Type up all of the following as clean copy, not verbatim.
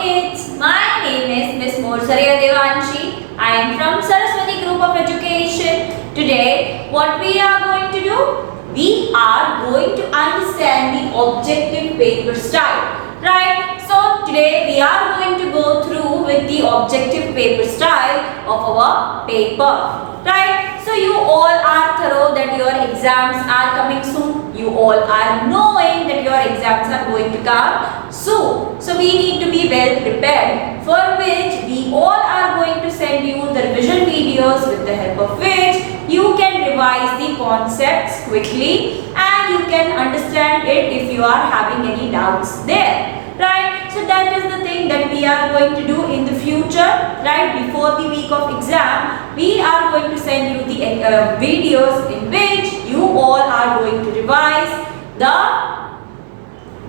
kids, my name is Miss Morsariya Devanshi. I am from Saraswati Group of Education. Today, what we are going to do? We are going to understand the objective paper style. Right? So, today we are going to go through with the objective paper style of our paper. Right? So, you all are thorough that your exams are coming soon. You all are knowing that your exams are going to come soon. So, we need to be well prepared, for which we all are going to send you the revision videos with the help of which you can revise the concepts quickly and you can understand it if you are having any doubts there. Right? So that is the thing that we are going to do in the future. Right? Before the week of exam, we are going to send you the videos in which you all are going to revise the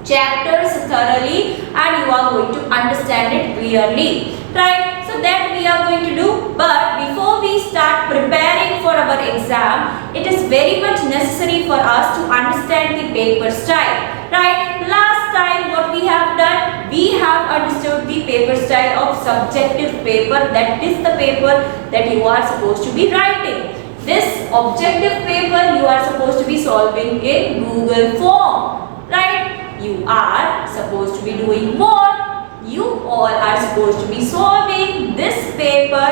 chapters thoroughly and you are going to understand it clearly. Right? So that we are going to do. But before we start preparing for our exam, it is very much necessary for us to understand the paper style. Right? Last time what we have done, we have understood the paper style of subjective paper. That is the paper that you are supposed to be writing. This objective paper you are supposed to be solving in Google form. Right? You are supposed to be doing what? You all are supposed to be solving this paper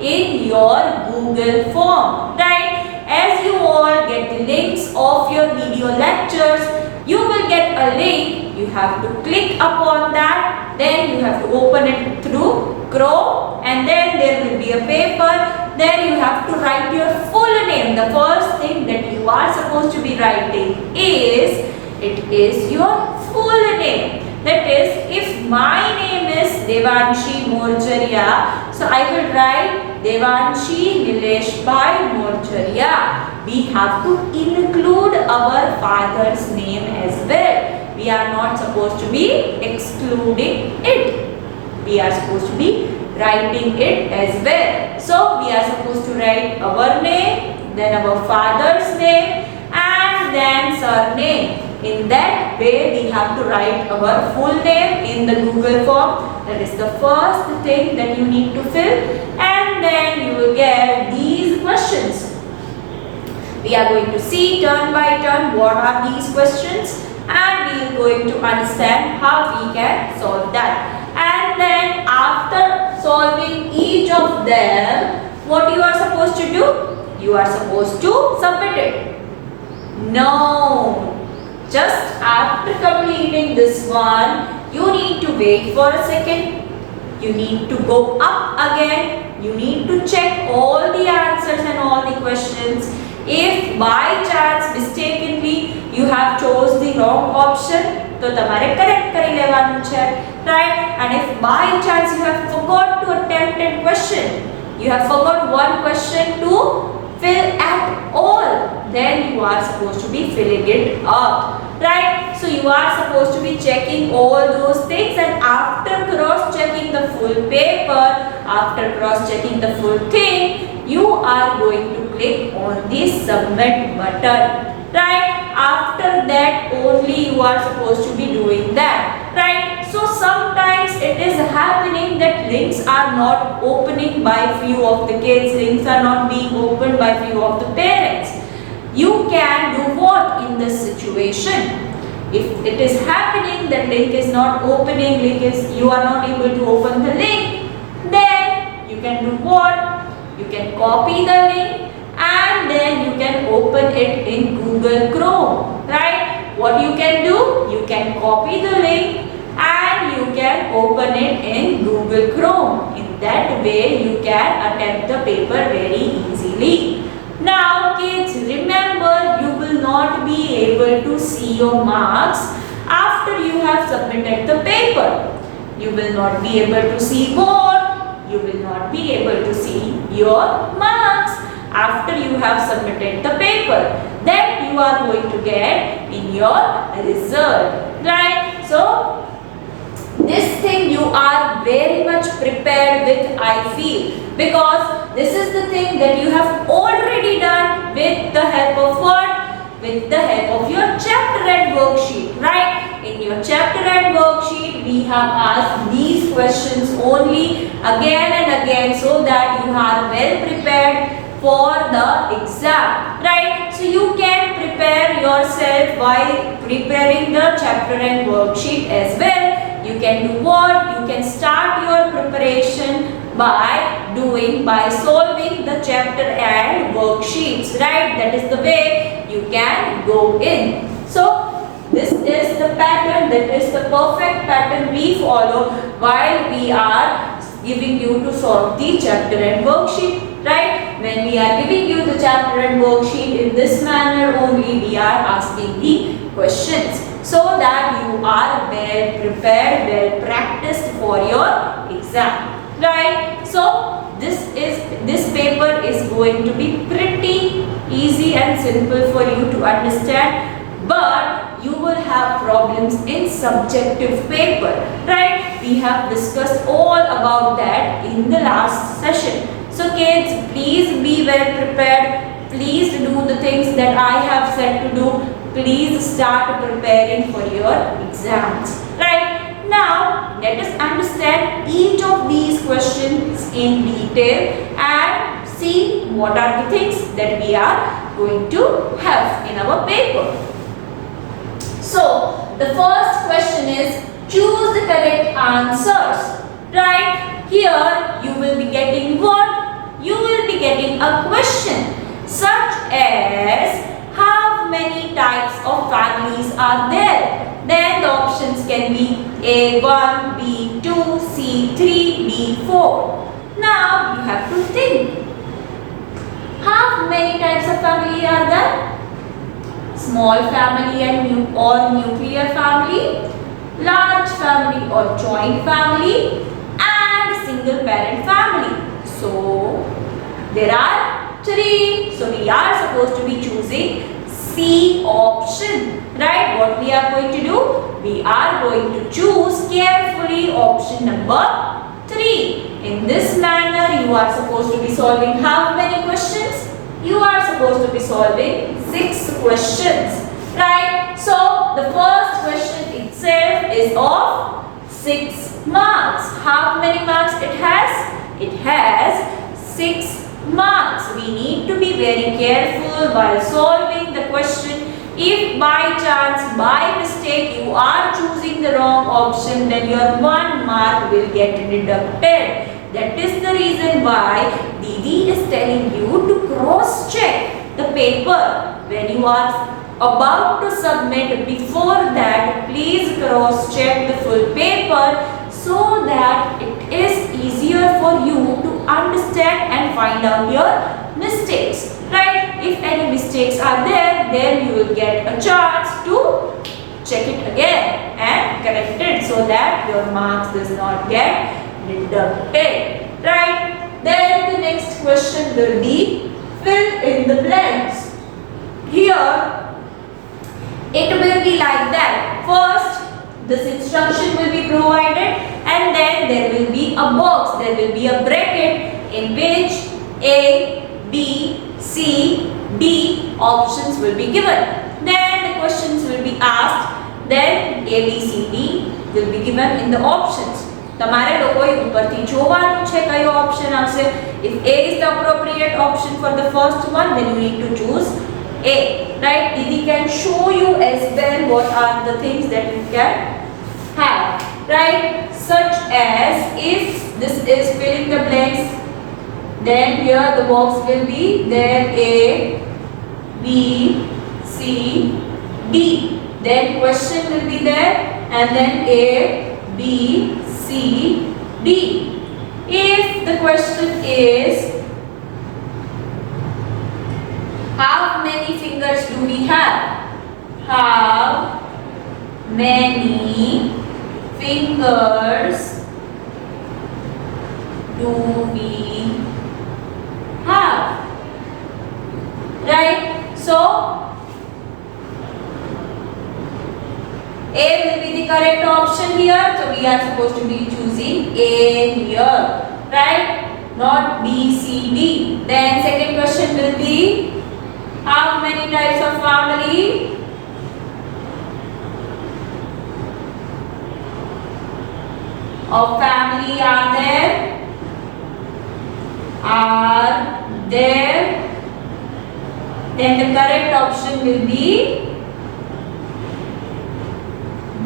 in your Google form. Right? As you all get the links of your video lectures, you will get a link. You have to click upon that. Then you have to open it through Chrome and then there will be a paper. Then you have to write your full name. The first thing that you are supposed to be writing is, it is your full name. That is, if my name is Devanshi Morjaria, so I will write Devanshi Nilesh Bhai Morjaria. We have to include our father's name as well. We are not supposed to be excluding it. We are supposed to be writing it as well. So, we are supposed to write our name, then our father's name and then surname. In that way, we have to write our full name in the Google form. That is the first thing that you need to fill. And then you will get these questions. We are going to see turn by turn what are these questions and we are going to understand how we can solve that. And then after solving each of them, what you are supposed to do? You are supposed to submit it. No. Just after completing this one, you need to wait for a second. You need to go up again. You need to check all the answers and all the questions. If by chance mistakenly you have chose the wrong option, तो तुम्हारे correct करी लेवानुं छे, right? And if by chance you have forgot to attempt a question, you have forgot one question to fill at all, then you are supposed to be filling it up. Right? So you are supposed to be checking all those things and after cross-checking the full paper, after cross-checking the full thing, you are going to click on the submit button. Right? After that only you are supposed to be doing that. Right? So sometimes it is happening that links are not opening by few of the kids, links are not being opened by few of the parents. You can do what in this situation? If it is happening that link is not opening, you are not able to open the link, then you can do what? You can copy the link and then you can open it in Google Chrome. Right? What you can do? You can copy the link and you can open it in Google Chrome. In that way you can attempt the paper very easily. Now kids, remember you will not be able to see your marks after you have submitted the paper. You will not be able to see what? You will not be able to see your marks after you have submitted the paper. That you are going to get in your result. Right? So, this thing you are very much prepared with, I feel, because this is the thing that you have already done with the help of what? With the help of your chapter and worksheet, right? In your chapter and worksheet, we have asked these questions only again and again so that you are well prepared for the exam, right? So you can prepare yourself while preparing the chapter and worksheet as well. You can do what? You can start your preparation by solving the chapter and worksheets, right? That is the way you can go in. So this is the pattern, that is the perfect pattern we follow while we are giving you to solve the chapter and worksheet, right? When we are giving you the chapter and worksheet in this manner only, we are asking the questions so that you are well prepared, well practiced for your exam, right? So this paper is going to be pretty easy and simple for you to understand, but you will have problems in subjective paper, right? We have discussed all about that in the last session. So kids, please be well prepared. Please do the things that I have said to do. Please start preparing for your exams, right? Now, let us understand each of these questions in detail and see what are the things that we are going to have in our paper. So, the first question is choose the correct answers, right? Here, you will be getting what? You will be getting a question such as how many types of families are there? Then the options can be A1, B2, C3, D4. Now you have to think. How many types of family are there? Small family and or nuclear family, large family or joint family, and single parent family. So there are 3. So we are supposed to be choosing C option, right? What we are going to do? We are going to choose carefully option number 3. In this manner, you are supposed to be solving how many questions? You are supposed to be solving 6 questions, right? So the first question itself is of 6 marks. How many marks it has? It has 6 marks. We need to be very careful while solving the question. If by chance, by mistake, you are choosing the wrong option, then your 1 mark will get deducted. That is the reason why Didi is telling you to cross-check the paper. When you are about to submit, before that, please cross-check the full paper so that it is easier for you to understand and find out your mistakes, right? If any mistakes are there, then you will get a chance to check it again and correct it so that your marks does not get deducted, right? Then the next question will be fill in the blanks. Here it will be like that. First, this instruction will be provided and then there will be a box, there will be a bracket in which A, B, C, D options will be given. Then the questions will be asked, then A, B, C, D will be given in the options. તમારે લોકોએ ઉપરથી જોવાનું છે કયો option આવશે. If A is the appropriate option for the first one, then you need to choose A, right? Didi can show you as well what are the things that you can have, right? Such as if this is filling the blanks, then here the box will be there A, B, C, D. Then question will be there and then A, B, C, D. If the question is how many fingers do we have? How many fingers do we have? Right? So A will be the correct option here. So we are supposed to be choosing A here, right? Not B, C, D. Then second question will be how many types of family? Of family be are there? Are there? Then the correct option will be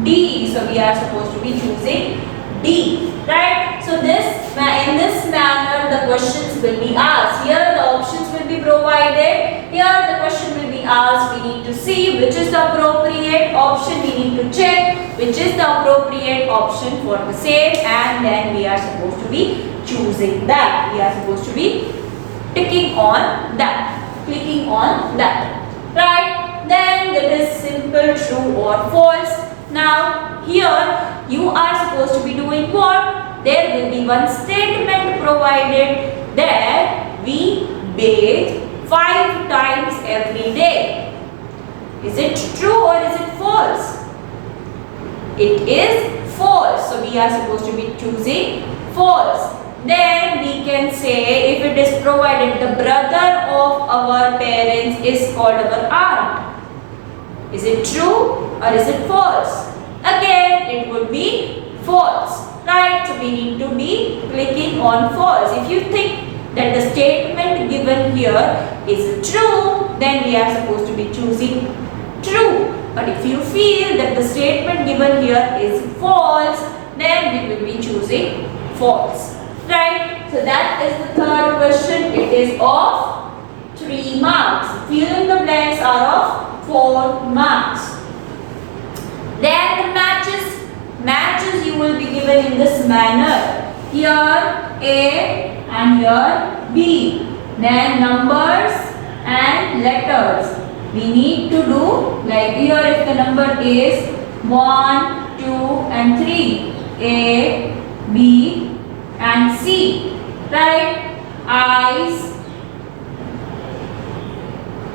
D. So we are supposed to be choosing D, right? So in this manner the questions will be asked. Here the options will be provided. Here the question will be asked. We need to see which is the appropriate option. We need to check which is the appropriate option for the same, and then we are supposed to be choosing that. We are supposed to be ticking on that, clicking on that, right? Then it is simple, true or false. Now here you are supposed to be doing what? There will be one statement provided that we bathe 5 times every day. Is it true or is it false? It is false. So we are supposed to be choosing false. Then we can say, if it is provided, the brother of our parents is called our aunt. Is it true or is it false? Again, it would be false, right? So we need to be clicking on false. If you think that the statement given here is true, then we are supposed to be choosing true. But if you feel that the statement given here is false, then we will be choosing false, right? So that is the third question. It is of 3 marks. Fill in the blanks are of 4 marks. Then the matches you will be given in this manner. Here A and here B. Then numbers and letters. We need to do like here, if the number is 1, 2 and 3. A, B and C. Right? Eyes,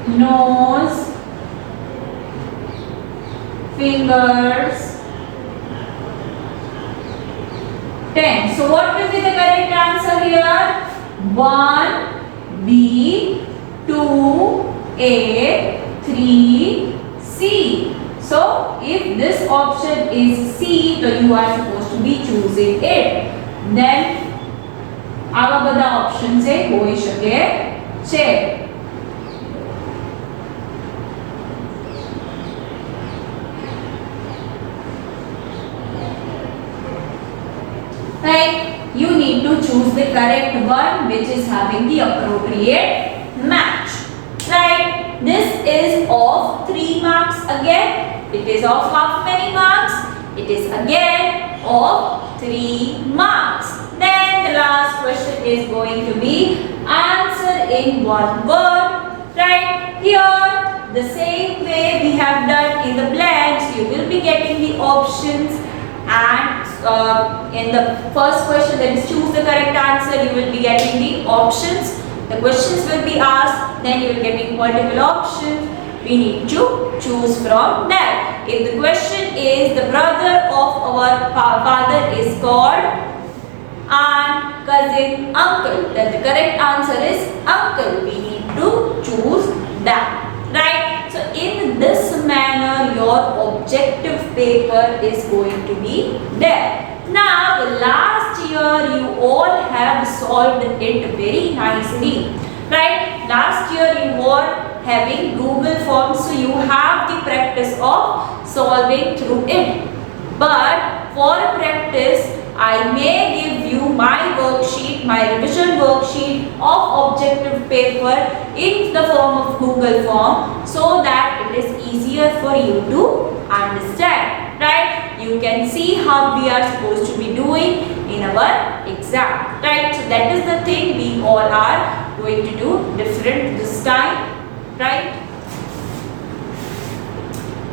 nose, fingers, 10. So what will be the correct answer here? 1, B, 2, A, 3, C. So if this option is C, so you are supposed to be choosing it. Then આવા બધા option છે હોઈ શકે છે. Right? You need to choose the correct one which is having the appropriate match. Right? This is of 3 marks again. It is of how many marks? It is again of 3 marks. Then the last question is going to be answer in one word. Right? Here the same way we have done in the blanks, you will be getting the options, and in the first question, that is choose the correct answer, you will be getting the options. The questions will be asked, then you will getting multiple options. We need to choose from that. If the question is the brother of our father is called aunt, cousin, uncle, then the correct answer is uncle. We need to choose that. Right? So in this manner your objective paper is going to be there. Now last year you all have solved it very nicely. Right? Last year you were having Google Forms, so you have the practice of solving through it. But for practice, I may give you my worksheet, my revision worksheet of objective paper in the form of Google Form, so that it is easier for you to understand. Right? You can see how we are supposed to be doing in our exam. Right? So that is the thing we all are going to do different this time. Right?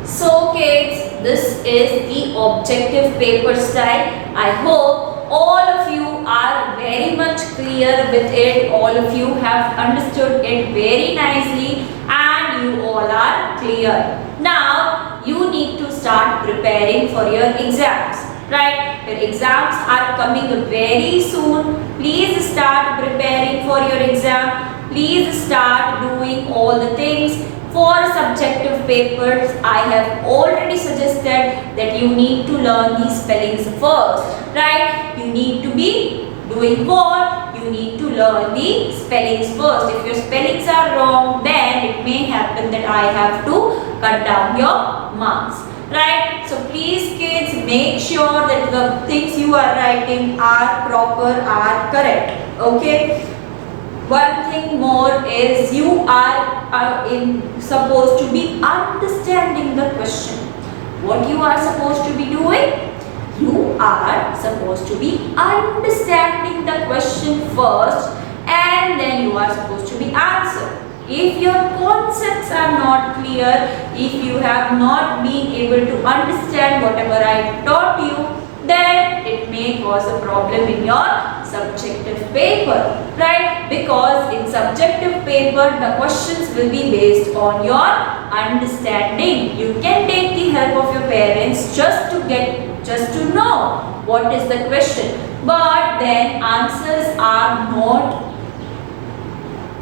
So kids, this is the objective paper style. I hope all of you are very much clear with it. All of you have understood it very nicely, and you all are clear. Now you need to start preparing for your exams. Right? Your exams are coming very soon. Please start preparing for your exam. Please start doing all the things. For subjective papers, I have already suggested that you need to learn these spellings first. Right? You need to be doing what? You need to learn the spellings first. If your spellings are wrong, then it may happen that I have to cut down your marks. Right? So please kids, make sure that the things you are writing are proper, are correct. Okay? One thing more is you are supposed to be understanding the question. What you are supposed to be doing? You are supposed to be understanding the question first and then you are supposed to be answer. If your concepts are not clear, if you have not been able to understand whatever I taught you, then it may cause a problem in your subjective paper, right? Because in subjective paper, the questions will be based on your understanding. You can take the help of your parents just to know what is the question. But then answers are not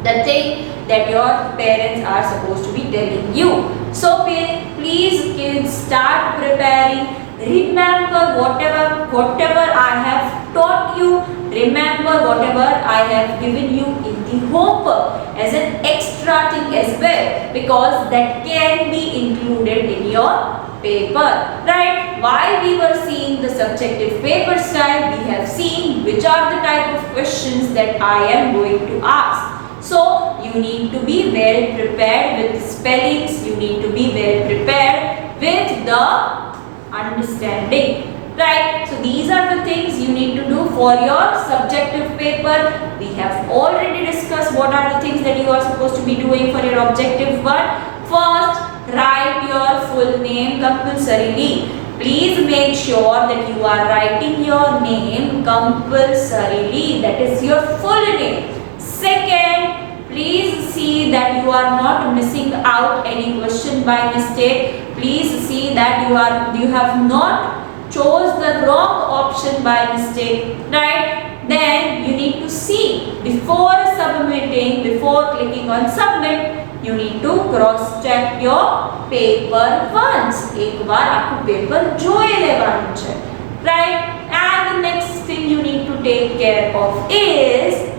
the thing that your parents are supposed to be telling you. So please kids, start preparing. Remember whatever I have taught you. Remember whatever I have given you in the homework as an extra thing as well, because that can be included in your paper, right? While we were seeing the subjective paper style, we have seen which are the type of questions that I am going to ask. So you need to be well prepared with spellings, you need to be well prepared with the understanding, right? So these are the things you need to do for your subjective paper. We have already discussed what are the things that you are supposed to be doing for your objective one. First, write your full name compulsorily. Please make sure that you are writing your name compulsorily, that is your full name. Second, please see that you are not missing out any question by mistake. Please see that you have not chose the wrong option by mistake, right? Then you need to see before submitting, before clicking on submit, you need to cross check your paper once. एक बार आपको paper जोए लेवानु है, right? And the next thing you need to take care of is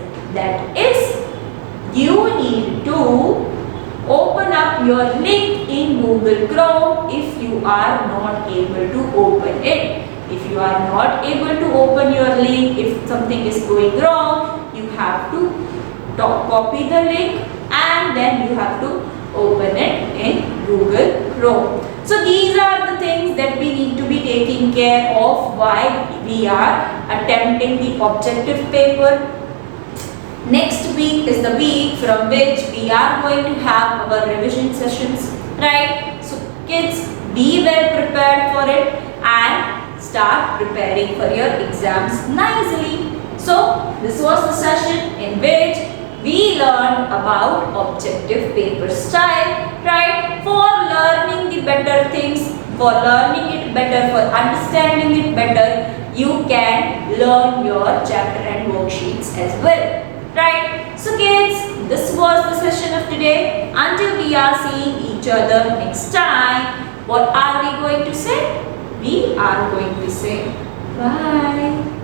you need to open up your link in Google Chrome if you are not able to open it. If you are not able to open your link, if something is going wrong, you have to copy the link and then you have to open it in Google Chrome. So these are the things that we need to be taking care of while we are attempting the objective paper. Next week is the week from which we are going to have our revision sessions, right? So kids, be well prepared for it and start preparing for your exams nicely. So this was the session in which we learned about objective paper style, right? For learning the better things, for learning it better, for understanding it better, you can learn your chapter and worksheets as well. Right? So kids, this was the session of today. Until we are seeing each other next time, what are we going to say? We are going to say bye.